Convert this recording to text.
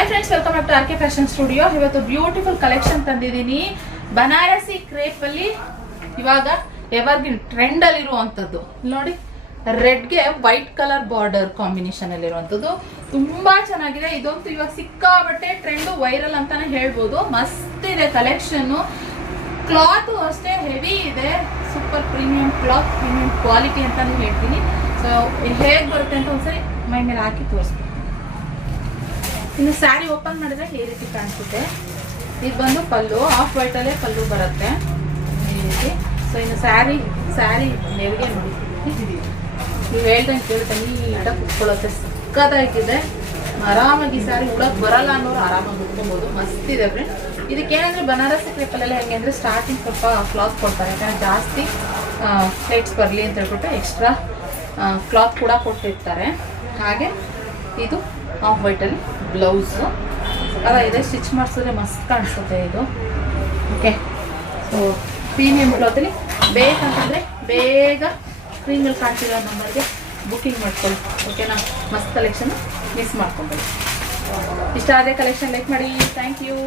Hi friends, welcome back to R K fashion studio. ಇವತ್ತು beautiful collection ತಂದಿದ್ದೀನಿ. Banarasi crepe ಅಲ್ಲಿ ಇವಾಗ ಎವರ್ಗ್ರೀನ್ ಟ್ರೆಂಡ್ ಅಲ್ಲಿ ಇರುವಂತದ್ದು ನೋಡಿ. ರೆಡ್ಗೆ ವೈಟ್ ಕಲರ್ ಬಾರ್ಡರ್ ಕಾಂಬಿನೇಷನ್ ಅಲ್ಲಿ ಇರುವಂತದ್ದು ತುಂಬಾ ಚೆನ್ನಾಗಿದೆ. ಇದಂತೂ ಇವಾಗ ಸಿಕ್ಕಾಬಟ್ಟೆ ಟ್ರೆಂಡ್, ವೈರಲ್ ಅಂತಾನೆ ಹೇಳ್ಬೋದು. ಮಸ್ತ್ ಇದೆ ಕಲೆಕ್ಷನ್. ಕ್ಲಾತ್ ಅಷ್ಟೇ ಹೆವಿ ಇದೆ, super premium cloth, premium quality ಅಂತಾನೆ ಹೇಳ್ತೀನಿ. ಸೊ ಹೇಗೆ ಬರುತ್ತೆ ಅಂತ ಒಂದ್ಸರಿ ಮೈ ಮೇಲೆ ಹಾಕಿ ತೋರಿಸ್ತೀನಿ. ಇನ್ನು ಸ್ಯಾರಿ ಓಪನ್ ಮಾಡಿದ್ರೆ ಈ ರೀತಿ ಕಾಣಿಸುತ್ತೆ. ಇದು ಬಂದು ಪಲ್ಲು, ಆಫ್ ವೈಟ್ ಅಲ್ಲೇ ಪಲ್ಲು ಬರುತ್ತೆ ಈ ರೀತಿ. ಸೊ ಇನ್ನು ಸ್ಯಾರಿ ನೆರಿಗೆ ನೋಡಿ, ನೀವು ಹೇಳ್ದಂಗೆ ಕೇಳುತ್ತೆ, ನೀಟಾಗಿ ಕುತ್ಕೊಳ್ಳುತ್ತೆ, ಸಕ್ಕತ್ತಾಗಿದೆ. ಆರಾಮಾಗಿ ಸ್ಯಾರಿ ಉಡೋಕೆ ಬರಲ್ಲ ಅನ್ನೋರು ಆರಾಮಾಗಿ ಉಟ್ಕೊಬೋದು. ಮಸ್ತ್ ಇದೆ ಫ್ರೆಂಡ್. ಇದಕ್ಕೇನಂದ್ರೆ ಬನಾರಸಿ ಕ್ರೇಪಲ್ಲೆಲ್ಲ ಹೆಂಗೆ ಅಂದರೆ ಸ್ಟಾರ್ಟಿಂಗ್ ಸ್ವಲ್ಪ ಕ್ಲಾತ್ ಕೊಡ್ತಾರೆ, ಯಾಕಂದರೆ ಜಾಸ್ತಿ ಪ್ಲೇಟ್ಸ್ ಬರಲಿ ಅಂತ ಹೇಳ್ಬಿಟ್ಟು ಎಕ್ಸ್ಟ್ರಾ ಕ್ಲಾತ್ ಕೂಡ ಕೊಟ್ಟಿರ್ತಾರೆ. ಹಾಗೆ ಇದು ಆಫ್ ವೈಟಲ್ಲಿ ಬ್ಲೌಸು ಇದೆ, ಸ್ಟಿಚ್ ಮಾಡಿಸಿದ್ರೆ ಮಸ್ತ್ ಕಾಣಿಸುತ್ತೆ ಇದು. ಓಕೆ, ಸೊ ಪ್ರೀಮಿಯಂ ಕ್ಲಾತಲ್ಲಿ ಬೇಕಂತಂದರೆ ಬೇಗ ಸ್ಕ್ರೀನಲ್ಲಿ ಕಾಣ್ತಿರೋ ನಂಬರ್ಗೆ ಬುಕ್ಕಿಂಗ್ ಮಾಡ್ಕೊಳ್ಳಿ. ಓಕೆನಾ? ಮಸ್ತ್ ಕಲೆಕ್ಷನ್ ಮಿಸ್ ಮಾಡ್ಕೊಂಬೇಡಿ. ಇಷ್ಟ ಆದರೆ ಕಲೆಕ್ಷನ್ ಲೈಕ್ ಮಾಡಿ. Thank you.